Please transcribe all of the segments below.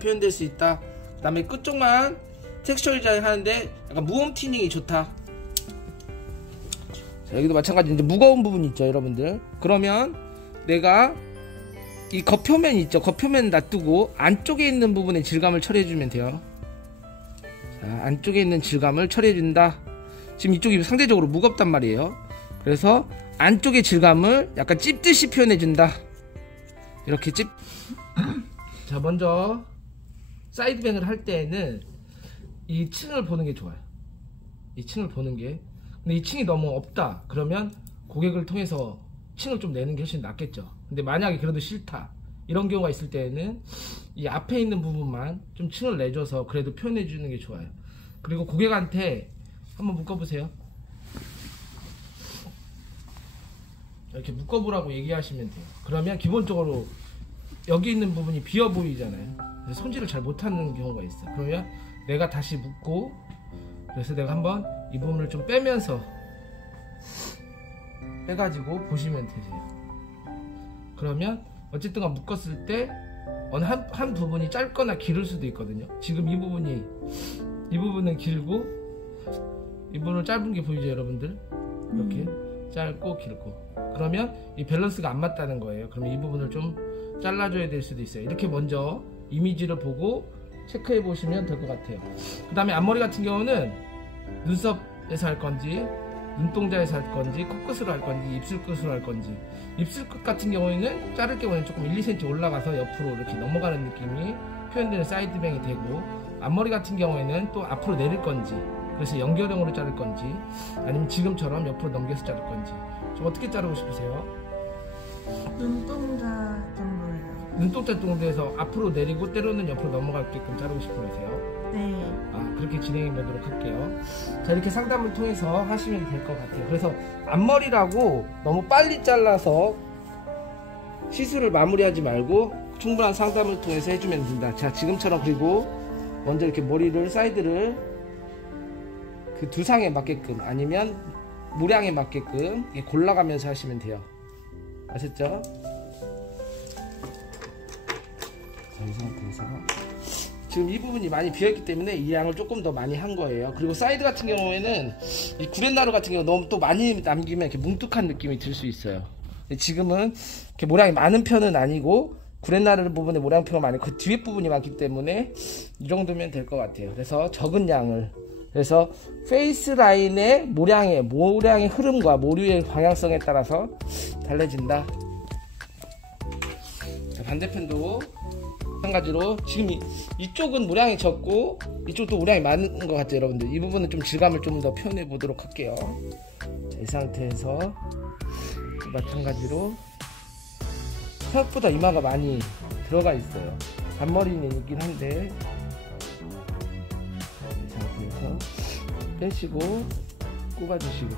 표현될 수 있다. 그 다음에 끝쪽만 텍스처 디자인 하는데 약간 무홈 튜닝이 좋다. 자, 여기도 마찬가지 이제 무거운 부분 있죠 여러분들. 그러면 내가 이 겉표면 있죠, 겉표면 놔두고 안쪽에 있는 부분의 질감을 처리해 주면 돼요. 자, 안쪽에 있는 질감을 처리해 준다. 지금 이쪽이 상대적으로 무겁단 말이에요. 그래서 안쪽의 질감을 약간 찝듯이 표현해 준다. 이렇게 찝. 자, 먼저 사이드뱅을 할 때에는 이 층을 보는 게 좋아요. 이 층을 보는 게. 근데 이 층이 너무 없다 그러면 고객을 통해서 층을 좀 내는 게 훨씬 낫겠죠. 근데 만약에 그래도 싫다 이런 경우가 있을 때는 이 앞에 있는 부분만 좀 층을 내줘서 그래도 표현해 주는 게 좋아요. 그리고 고객한테 한번 묶어보세요. 이렇게 묶어보라고 얘기하시면 돼요. 그러면 기본적으로 여기 있는 부분이 비어 보이잖아요. 그래서 손질을 잘 못하는 경우가 있어. 그러면 내가 다시 묶고, 그래서 내가 한번 이 부분을 좀 빼면서 빼가지고 보시면 되세요. 그러면 어쨌든 묶었을 때 어느 한 부분이 짧거나 길을 수도 있거든요. 지금 이 부분은 길고 이 부분은 짧은 게 보이죠 여러분들? 이렇게 짧고 길고. 그러면 이 밸런스가 안 맞다는 거예요. 그러면 이 부분을 좀 잘라줘야 될 수도 있어요. 이렇게 먼저 이미지를 보고 체크해 보시면 될 것 같아요. 그 다음에 앞머리 같은 경우는 눈썹에서 할 건지 눈동자에서 할 건지 코끝으로 할 건지 입술 끝으로 할 건지. 입술 끝 같은 경우에는 자를 경우에는 조금 1~2cm 올라가서 옆으로 이렇게 넘어가는 느낌이 표현되는 사이드뱅이 되고, 앞머리 같은 경우에는 또 앞으로 내릴 건지, 그래서 연결형으로 자를 건지, 아니면 지금처럼 옆으로 넘겨서 자를 건지. 좀 어떻게 자르고 싶으세요? 눈동자 정도예요. 눈동자 정도에서 앞으로 내리고 때로는 옆으로 넘어가게끔 자르고 싶으세요? 네. 그렇게 진행해 보도록 할게요. 자, 이렇게 상담을 통해서 하시면 될 것 같아요. 그래서 앞머리라고 너무 빨리 잘라서 시술을 마무리하지 말고 충분한 상담을 통해서 해주면 된다. 자, 지금처럼. 그리고 먼저 이렇게 머리를 사이드를 그 두상에 맞게끔 아니면 모량에 맞게끔 골라가면서 하시면 돼요. 아셨죠? 자, 이 상태에서 지금 이 부분이 많이 비어있기 때문에 이 양을 조금 더 많이 한 거예요. 그리고 사이드 같은 경우에는 이 구렛나루 같은 경우 너무 또 많이 남기면 이렇게 뭉툭한 느낌이 들 수 있어요. 지금은 이렇게 모량이 많은 편은 아니고 구렛나루 부분에 모량표가 많이, 그 뒤에 부분이 많기 때문에 이 정도면 될 것 같아요. 그래서 적은 양을, 그래서 페이스 라인의 모량의 흐름과 모류의 방향성에 따라서 달라진다. 자, 반대편도 마찬가지로 지금 이쪽은 모량이 적고 이쪽도 모량이 많은 것 같아요. 여러분들 이 부분은 좀 질감을 좀 더 표현해 보도록 할게요. 자, 이 상태에서 마찬가지로 생각보다 이마가 많이 들어가 있어요. 앞머리는 있긴 한데 이 상태에서 빼시고 꼽아주시고,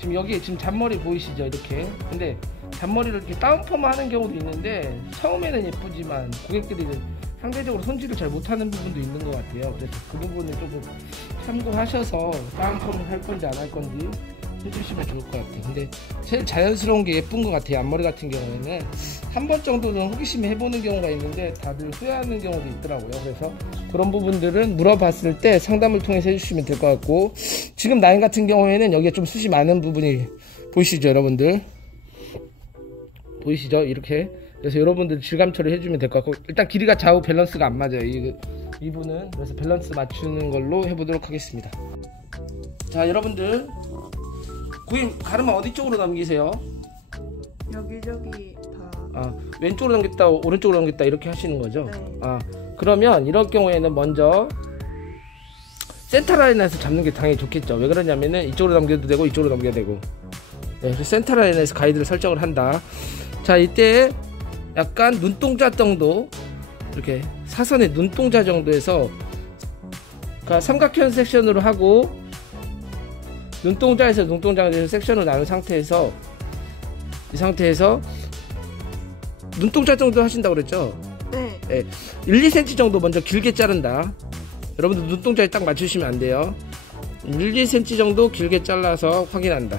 지금 여기에 지금 잔머리 보이시죠? 이렇게. 근데 잔머리를 이렇게 다운펌 하는 경우도 있는데 처음에는 예쁘지만 고객들이 상대적으로 손질을 잘 못하는 부분도 있는 것 같아요. 그래서 그 부분을 조금 참고하셔서 다운펌을 할 건지 안 할 건지 해주시면 좋을 것 같아요. 근데 제일 자연스러운 게 예쁜 것 같아요. 앞머리 같은 경우에는 한 번 정도는 호기심에 해보는 경우가 있는데 다들 후회하는 경우도 있더라고요. 그래서 그런 부분들은 물어봤을 때 상담을 통해서 해주시면 될 것 같고, 지금 라인 같은 경우에는 여기에 좀 숱이 많은 부분이 보이시죠 여러분들? 보이시죠? 이렇게. 그래서 여러분들 질감 처리 해주면 될 것 같고, 일단 길이가 좌우 밸런스가 안 맞아요 이분은. 그래서 밸런스 맞추는 걸로 해보도록 하겠습니다. 자, 여러분들 고객님 가르마 어디 쪽으로 넘기세요? 여기저기 다. 왼쪽으로 넘겼다 오른쪽으로 넘겼다 이렇게 하시는 거죠? 네. 그러면 이럴 경우에는 먼저 센터 라인에서 잡는 게 당연히 좋겠죠. 왜 그러냐면은 이쪽으로 넘겨도 되고 이쪽으로 넘겨도 되고. 네, 그래서 센터 라인에서 가이드를 설정을 한다. 자, 이때 약간 눈동자 정도, 이렇게 사선의 눈동자 정도에서, 그러니까 삼각형 섹션으로 하고 눈동자에서 눈동자에서 섹션을 나눈 상태에서, 이 상태에서 눈동자 정도 하신다고 그랬죠? 네. 네, 1~2cm 정도 먼저 길게 자른다. 여러분들 눈동자에 딱 맞추시면 안 돼요. 1~2cm 정도 길게 잘라서 확인한다.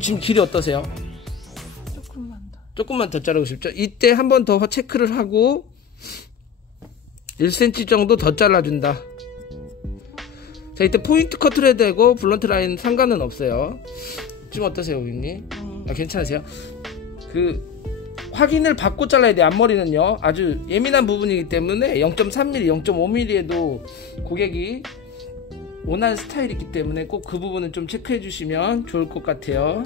지금 길이 어떠세요? 조금만 더. 조금만 더 자르고 싶죠? 이때 한 번 더 체크를 하고 1cm 정도 더 잘라준다. 자, 이때 포인트 커트를 해도 되고 블런트 라인 상관은 없어요. 지금 어떠세요, 고객님? 아, 괜찮으세요? 확인을 받고 잘라야 돼요. 앞머리는요 아주 예민한 부분이기 때문에 0.3mm, 0.5mm에도 고객이 원하는 스타일이 있기 때문에 꼭 그 부분은 좀 체크해 주시면 좋을 것 같아요.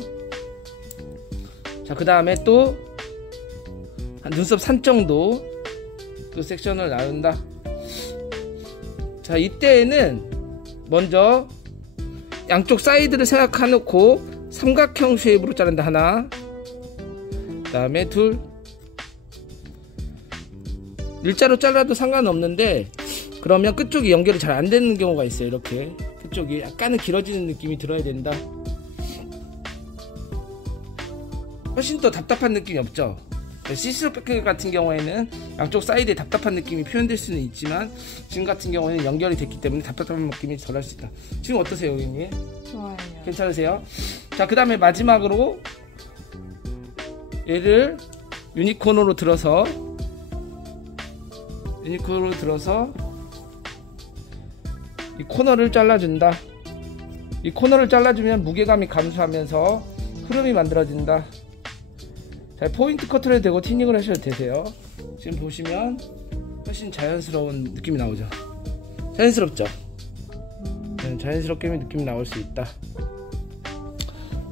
자, 그 다음에 또 한 눈썹 산 정도 그 섹션을 나눈다. 자, 이때에는 먼저 양쪽 사이드를 생각해 놓고 삼각형 쉐입으로 자른다. 하나, 그 다음에 둘. 일자로 잘라도 상관없는데 그러면 끝쪽이 연결이 잘 안 되는 경우가 있어요. 이렇게 끝쪽이 약간은 길어지는 느낌이 들어야 된다. 훨씬 더 답답한 느낌이 없죠. 시스루 백 같은 경우에는 양쪽 사이드에 답답한 느낌이 표현될 수는 있지만 지금 같은 경우에는 연결이 됐기 때문에 답답한 느낌이 덜 할 수 있다. 지금 어떠세요, 고객님? 좋아요. 괜찮으세요? 자, 그 다음에 마지막으로 얘를 유니콘으로 들어서 이 코너를 잘라준다. 이 코너를 잘라주면 무게감이 감소하면서 흐름이 만들어진다. 자, 포인트 커트를 해도 되고 티닝을 하셔도 되세요. 지금 보시면 훨씬 자연스러운 느낌이 나오죠. 자연스럽죠? 자연스럽게 느낌이 나올 수 있다.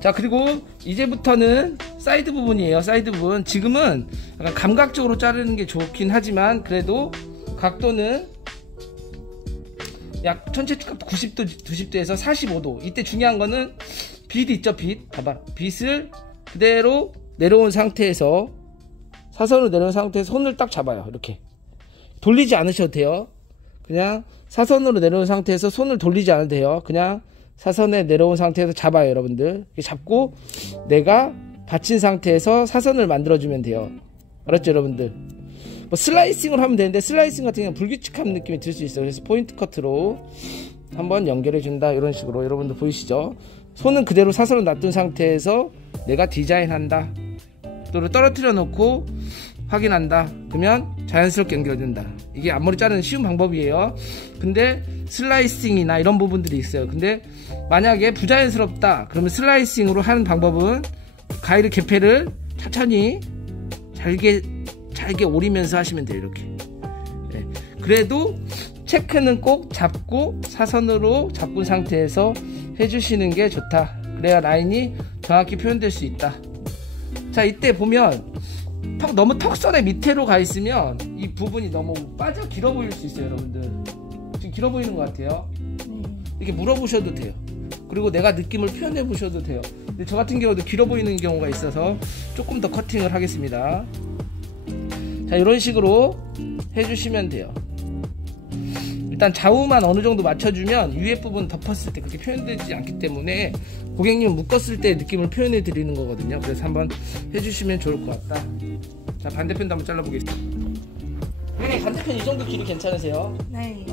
자, 그리고 이제부터는 사이드 부분이에요. 사이드 부분. 지금은 약간 감각적으로 자르는 게 좋긴 하지만 그래도 각도는 약 전체 축각 90도, 90도에서 45도. 이때 중요한 거는 빗 있죠, 빗. 봐봐. 빗을 그대로 내려온 상태에서 사선으로 내려온 상태에서 손을 딱 잡아요. 이렇게 돌리지 않으셔도 돼요. 그냥 사선으로 내려온 상태에서 손을 돌리지 않아도 돼요. 그냥 사선에 내려온 상태에서 잡아요. 여러분들 이렇게 잡고 내가 받친 상태에서 사선을 만들어주면 돼요. 알았죠, 여러분들? 뭐 슬라이싱을 하면 되는데 슬라이싱 같은 경우는 불규칙한 느낌이 들 수 있어요. 그래서 포인트 커트로 한번 연결해 준다. 이런 식으로. 여러분들 보이시죠? 손은 그대로 사선을 놔둔 상태에서 내가 디자인한다. 또를 떨어뜨려 놓고 확인한다. 그러면 자연스럽게 연결된다. 이게 앞머리 자르는 쉬운 방법이에요. 근데 슬라이싱이나 이런 부분들이 있어요. 근데 만약에 부자연스럽다 그러면 슬라이싱으로 하는 방법은 가위를 개폐를 천천히 잘게 오리면서 하시면 돼요. 이렇게. 네. 그래도 체크는 꼭 잡고 사선으로 잡은 상태에서 해주시는 게 좋다. 그래야 라인이 정확히 표현될 수 있다. 자, 이때 보면 너무 턱선의 밑으로 가 있으면 이 부분이 너무 빠져 길어 보일 수 있어요. 여러분들 지금 길어 보이는 것 같아요. 이렇게 물어보셔도 돼요. 그리고 내가 느낌을 표현해 보셔도 돼요. 근데 저 같은 경우도 길어 보이는 경우가 있어서 조금 더 커팅을 하겠습니다. 자, 이런 식으로 해주시면 돼요. 일단 좌우만 어느 정도 맞춰주면 위에 부분 덮었을 때 그렇게 표현되지 않기 때문에 고객님 묶었을 때 느낌을 표현해 드리는 거거든요. 그래서 한번 해주시면 좋을 것 같다. 자, 반대편도 한번 잘라보겠습니다. 반대편 이 정도 길이 괜찮으세요? 네.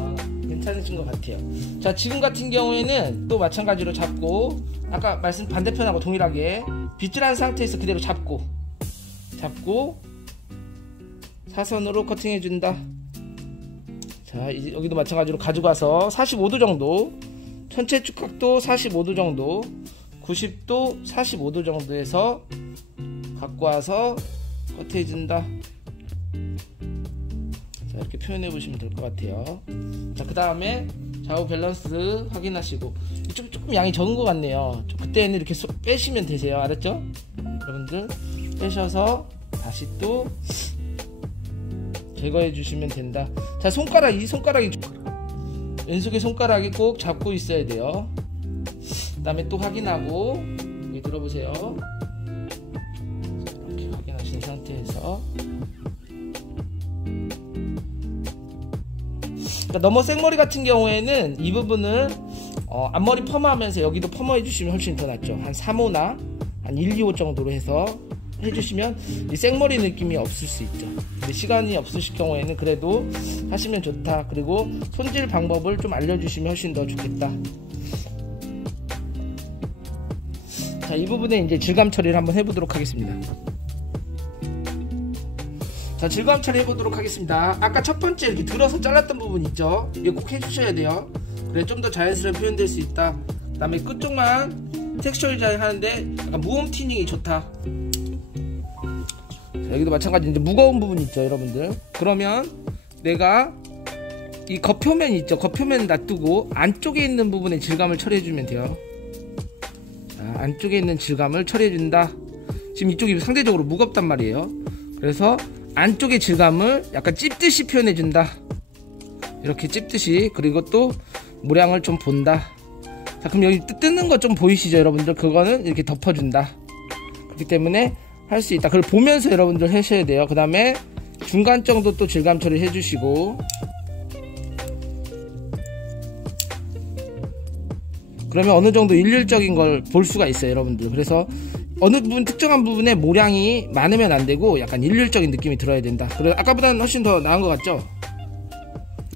괜찮으신 것 같아요. 자, 지금 같은 경우에는 또 마찬가지로 잡고 아까 말씀 반대편하고 동일하게 빗질한 상태에서 그대로 잡고 사선으로 커팅해 준다. 자, 여기도 마찬가지로 가져가서 45도 정도, 전체 축각도 45도 정도, 90도, 45도 정도에서 갖고 와서 커트해 준다. 자, 이렇게 표현해 보시면 될 것 같아요. 자, 그 다음에 좌우 밸런스 확인하시고 이쪽 조금 양이 적은 것 같네요. 그때는 이렇게 빼시면 되세요. 알았죠? 여러분들 빼셔서 다시 또 제거해 주시면 된다. 자, 이 손가락이 왼손의 손가락이 꼭 잡고 있어야 돼요. 그 다음에 또 확인하고 여기 들어보세요. 이렇게 확인하신 상태에서 너머 생머리 같은 경우에는 이 부분을 앞머리 펌하면서 여기도 펌해 주시면 훨씬 더 낫죠. 한 3호나 한 1, 2호 정도로 해서 해주시면 이 생머리 느낌이 없을 수 있죠. 근데 시간이 없으실 경우에는 그래도 하시면 좋다. 그리고 손질 방법을 좀 알려주시면 훨씬 더 좋겠다. 자, 이 부분에 이제 질감 처리를 한번 해보도록 하겠습니다. 자, 질감 처리 해보도록 하겠습니다. 아까 첫 번째 이렇게 들어서 잘랐던 부분 있죠? 이거 꼭 해주셔야 돼요. 그래 좀 더 자연스럽게 표현될 수 있다. 그 다음에 끝쪽만 텍스처 디자인 하는데 약간 무음 튀닝이 좋다. 자, 여기도 마찬가지 이제 무거운 부분 있죠, 여러분들. 그러면 내가 이 겉표면 있죠? 겉표면 놔두고 안쪽에 있는 부분에 질감을 처리해주면 돼요. 자, 안쪽에 있는 질감을 처리해준다. 지금 이쪽이 상대적으로 무겁단 말이에요. 그래서 안쪽의 질감을 약간 찝듯이 표현해준다. 이렇게 찝듯이. 그리고 또 모양을 좀 본다. 자, 그럼 여기 뜨는 거 좀 보이시죠, 여러분들? 그거는 이렇게 덮어준다. 그렇기 때문에 할 수 있다. 그걸 보면서 여러분들 하셔야 돼요. 그 다음에 중간 정도 또 질감 처리 해주시고, 그러면 어느 정도 일률적인 걸 볼 수가 있어요, 여러분들. 그래서 어느 부분 특정한 부분에 모량이 많으면 안 되고 약간 일률적인 느낌이 들어야 된다. 그래서 아까보다는 훨씬 더 나은 것 같죠?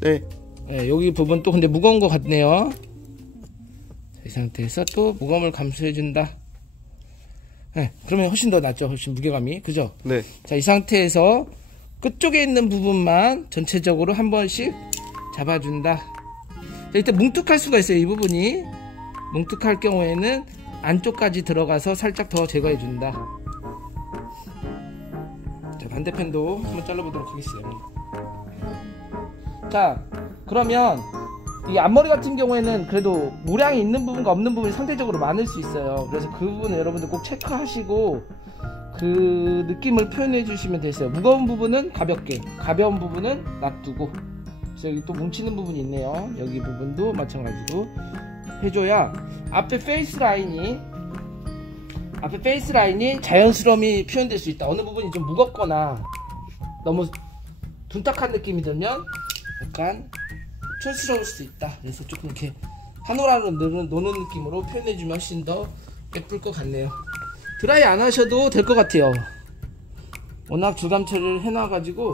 네. 네, 여기 부분 또 근데 무거운 것 같네요. 이 상태에서 또 무거움을 감소해준다. 네, 그러면 훨씬 더 낫죠. 훨씬 무게감이. 그죠? 네. 자, 이 상태에서 끝쪽에 있는 부분만 전체적으로 한 번씩 잡아준다. 자, 이때 뭉툭할 수가 있어요. 이 부분이 뭉툭할 경우에는 안쪽까지 들어가서 살짝 더 제거해준다. 자, 반대편도 한번 잘라보도록 하겠습니다. 자, 그러면 이 앞머리 같은 경우에는 그래도 모량이 있는 부분과 없는 부분이 상대적으로 많을 수 있어요. 그래서 그 부분은 여러분들 꼭 체크하시고 그 느낌을 표현해 주시면 되세요. 무거운 부분은 가볍게, 가벼운 부분은 놔두고. 그래서 여기 또 뭉치는 부분이 있네요. 여기 부분도 마찬가지로 해줘야 앞에 페이스 라인이 자연스러움이 표현될 수 있다. 어느 부분이 좀 무겁거나 너무 둔탁한 느낌이 들면 약간 촌스러울 수도 있다. 그래서 조금 이렇게 한 올 한 올 노는 느낌으로 표현해주면 훨씬 더 예쁠 것 같네요. 드라이 안 하셔도 될 것 같아요. 워낙 질감 처리를 해놔가지고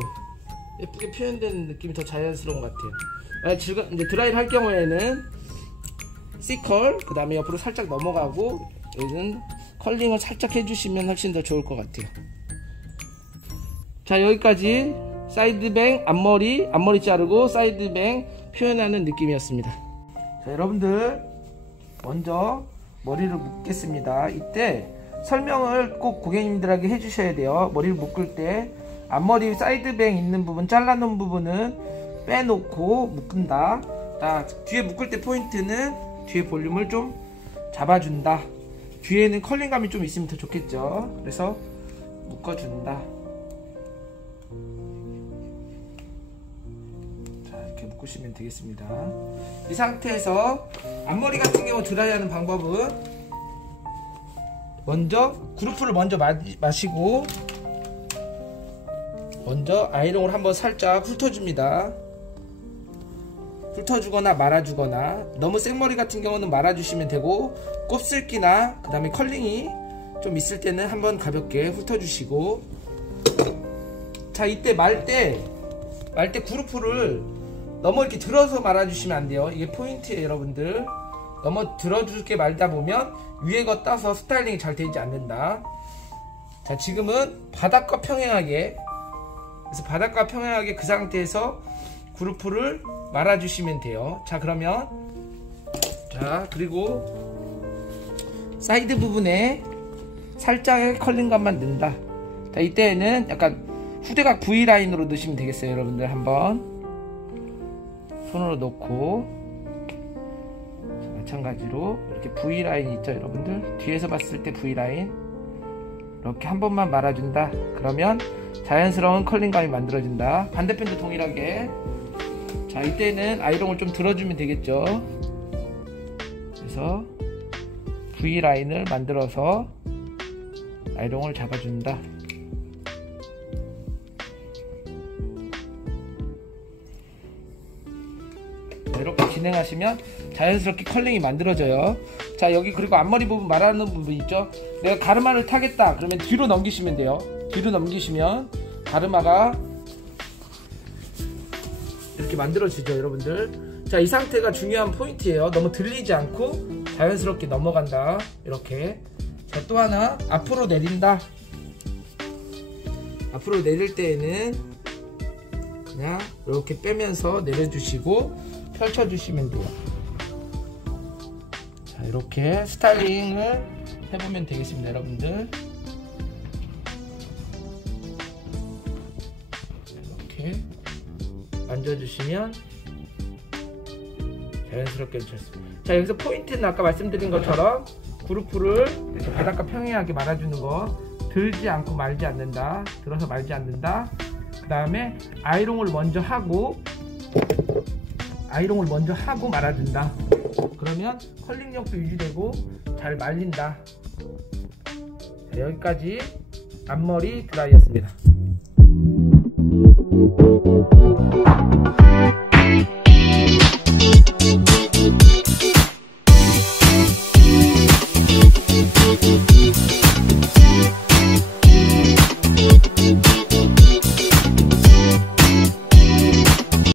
예쁘게 표현되는 느낌이 더 자연스러운 것 같아요. 이제 드라이를 할 경우에는 C컬, 그 다음에 옆으로 살짝 넘어가고 여기는 컬링을 살짝 해주시면 훨씬 더 좋을 것 같아요. 자, 여기까지 사이드뱅 앞머리 자르고 사이드뱅 표현하는 느낌이었습니다. 자, 여러분들 먼저 머리를 묶겠습니다. 이때 설명을 꼭 고객님들에게 해주셔야 돼요. 머리를 묶을 때 앞머리 사이드뱅 있는 부분 잘라놓은 부분은 빼놓고 묶은다. 자, 뒤에 묶을 때 포인트는 뒤에 볼륨을 좀 잡아준다. 뒤에는 컬링감이 좀 있으면 더 좋겠죠. 그래서 묶어준다. 자, 이렇게 묶으시면 되겠습니다. 이 상태에서 앞머리 같은 경우 드라이하는 방법은 먼저 그루프를 먼저 마시고 먼저 아이롱을 한번 살짝 훑어줍니다. 훑어주거나 말아주거나, 너무 생머리 같은 경우는 말아주시면 되고, 곱슬기나 그 다음에 컬링이 좀 있을 때는 한번 가볍게 훑어주시고. 자, 이때 말 때 그루프를 너무 이렇게 들어서 말아주시면 안 돼요. 이게 포인트예요, 여러분들. 너무 들어줄게 말다 보면 위에 거 따서 스타일링이 잘 되지 않는다. 자, 지금은 바닥과 평행하게, 그래서 바닥과 평행하게 그 상태에서 그루프를 말아주시면 돼요. 자, 그러면 자, 그리고 사이드 부분에 살짝의 컬링감만 넣는다. 자, 이때는 약간 후대각 V라인으로 넣으시면 되겠어요. 여러분들 한번 손으로 놓고, 자, 마찬가지로 이렇게 V라인 있죠, 여러분들. 뒤에서 봤을 때 V라인 이렇게 한 번만 말아준다. 그러면 자연스러운 컬링감이 만들어진다. 반대편도 동일하게. 자, 이때는 아이롱을 좀 들어주면 되겠죠. 그래서 V라인을 만들어서 아이롱을 잡아준다. 이렇게 진행하시면 자연스럽게 컬링이 만들어져요. 자, 여기 그리고 앞머리 부분 말하는 부분 있죠. 내가 가르마를 타겠다 그러면 뒤로 넘기시면 돼요. 뒤로 넘기시면 가르마가 이렇게 만들어지죠, 여러분들. 자, 이 상태가 중요한 포인트예요. 너무 들리지 않고 자연스럽게 넘어간다. 이렇게. 자, 또 하나 앞으로 내린다. 앞으로 내릴 때에는 그냥 이렇게 빼면서 내려주시고 펼쳐주시면 돼요. 자, 이렇게 스타일링을 해보면 되겠습니다, 여러분들. 이렇게 만져주시면 자연스럽게 해주셨습니다. 자, 여기서 포인트는 아까 말씀드린 것처럼 그루프를 이렇게 바닥과 평행하게 말아주는 거. 들지 않고 말지 않는다. 들어서 말지 않는다. 그 다음에 아이롱을 먼저 하고 말아준다. 그러면 컬링력도 유지되고 잘 말린다. 자, 여기까지 앞머리 드라이였습니다.